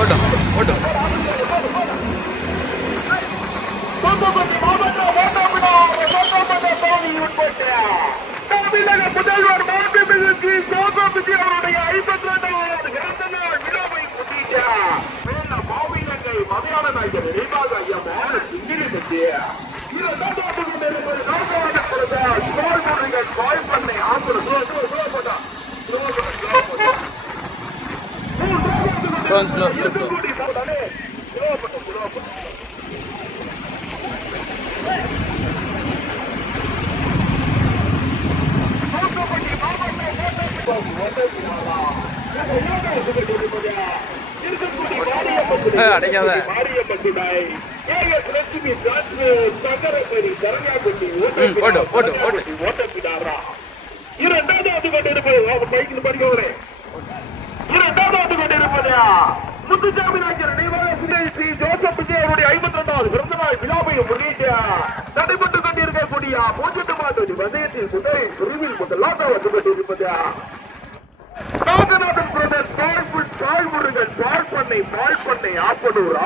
ஓட்டும் ஓட்டும் முதல்வர் மாண்புமிகு ஜோசப் அவருடைய 52வது பிறந்த நாள் விழாவை முன்னிட்டு மாவீரர்கள் மதியான நாயகர் நினைவாக ஐயமான சிங்கிரி பற்றிய பண்ணை அடைக்காத முத்துசாமி நாயக்கர் ஸ்ரீ ஜோசப் அவருடைய 52வது பிறந்த நாள் விழாவை முன்னிட்டு நடைபெற்று கொண்டிருக்கக்கூடிய பூஜ்ஜிய மாதத்தில் வந்தயத்தில் முதல் பிரிவில் முதலாக வந்து கொண்டிருப்பது நாகநாதன் பிரதர்ஸ் பால்முருகன் பால் பண்ணை ஆப்பனூர்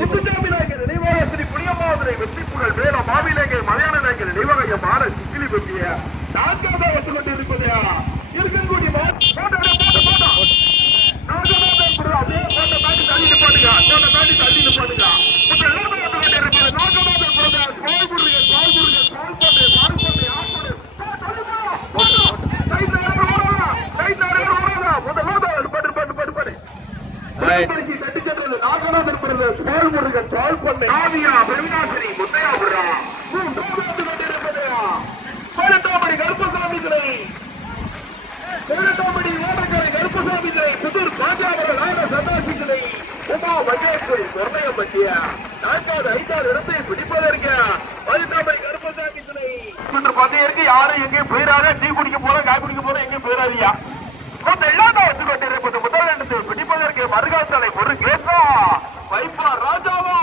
முத்துசாமி நாயக்கர் நினைவாக ஸ்ரீ புளியமாதுரை வெற்றி புகழ் வேல மாவிலங்கை மலையாள நாயக்கர் நினைவாக மான சிக்கிலி பற்றிய 4வது வந்து கொண்டிருப்பது இருக்கக்கூடிய புதூர் பாஜாவர்கள் ஆன சந்தாசிகளை உமா மகேஸ்வரி நிர்ணயம் பற்றிய 4வது 5வது இடத்தை பிடிப்பதற்கு பதினாமை கருப்பசாமி சிலை பந்தயருக்கு யாரும் எங்கேயும் போயிடாத டீ குடிக்க போற காய் குடிக்க போற எங்கேயும் போயிடாதியா எல்லாத்தையும் வச்சு கொண்டிருப்பது முதல் இடத்தை பிடிப்பதற்கு மருகாசாலை ஒரு கேசா வைப்பா ராஜாவா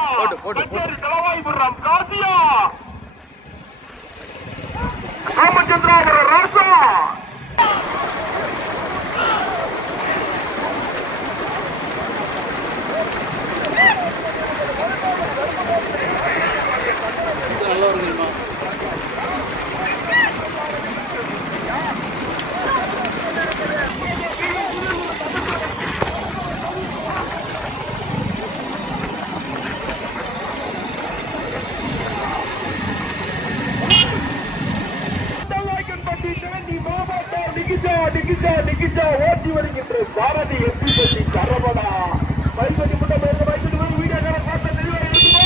தலவாய்புரம் காசியா ராமச்சந்திராபுரம் ராசா நல்லா இருக்குமா நிகிஜா ஓட்டி வருகின்ற பாரதி எம்பி பற்றி கரபடா வைபதி முட்ட வீடியோ பார்த்த தெளிவாக இருக்குமோ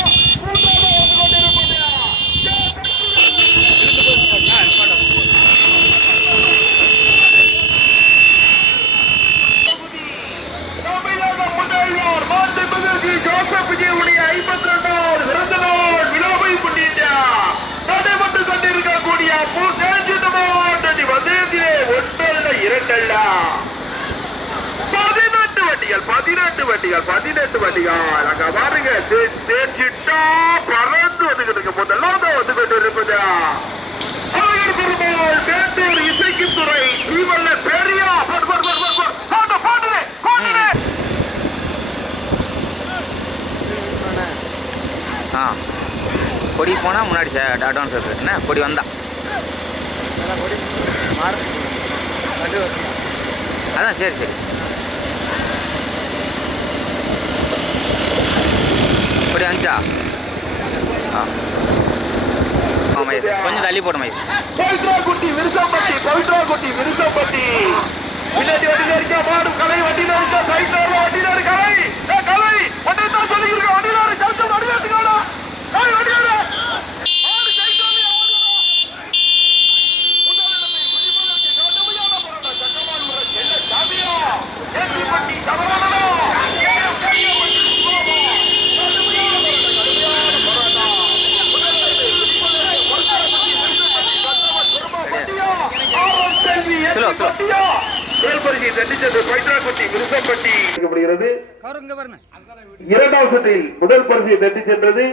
முதல்வர் மாண்புமிகு ஜோசப் விஜயுடைய 52வது பிறந்த நாள் விழாவை முன்னிட்டு நடைபெற்று கொண்டிருக்கக்கூடிய வந்தயத்திலே ஒன்றல்ல இரண்டல்ல 18 வண்டிகள் அங்க பாருங்க தேர்ச்சிட்டா பறந்து வந்துகிட்டு இருக்க முதல்ல வந்துகிட்டு இருப்பது மேட்டூர் இசைக்கு துறை தீவல்ல பெரியா கொடி போனா முன்னாடி அட்வான்ஸ் என்ன கொடி வந்தா அதான் சரி சரி கொடி வந்துச்சா கொஞ்சம் தள்ளி போட மாதிரி குட்டி விருசம்பட்டி பின்னாடி வண்டியில இருக்கா மாடும் கலை வண்டியில இருக்கா சைட்ல வண்டியில கலை கலை வண்டி தான் சொல்லிருக்க வண்டியில இருக்கு வண்டியில இருக்காடா இரண்டாவது சுற்றில் முதல் பரிசை தட்டி சென்றது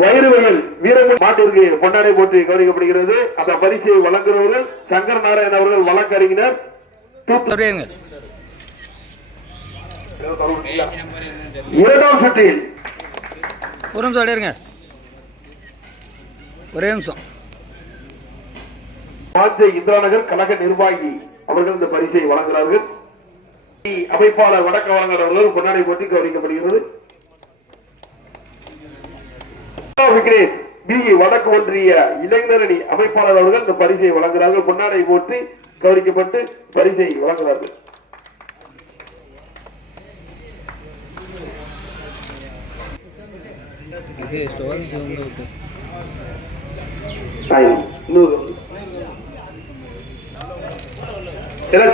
வயிறுவயல் வீரர்கள் மாட்டிற்கு பொன்னாடை போட்டு கௌரவிக்கப்படுகிறது. அந்த பரிசை வழங்குகிறவர்கள் சங்கர் நாராயணன் அவர்கள், வழக்கறிஞர். இரண்டாம் சுற்றில் ஒரு நிமிஷம் அடையிருங்க, ஒரே நிமிஷம். வாஞ்சை இந்திராநகர் கழக நிர்வாகி அவர்கள் இந்த பரிசை வழங்குகிறார்கள். அமைப்பாளர் வடக்க வழங்குகிறவர்கள் பொன்னாடை போட்டி கௌரவிக்கப்படுகிறது. விக்னேஷ் பிஇ வடக்கு ஒன்றிய இளைஞரணி அமைப்பாளர் அவர்கள் இந்த பரிசை வழங்குகிறார்கள். பொன்னாடை போட்டு கௌரவிக்கப்பட்டு பரிசை வழங்குகிறார்கள்.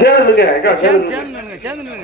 சேர்ந்துங்க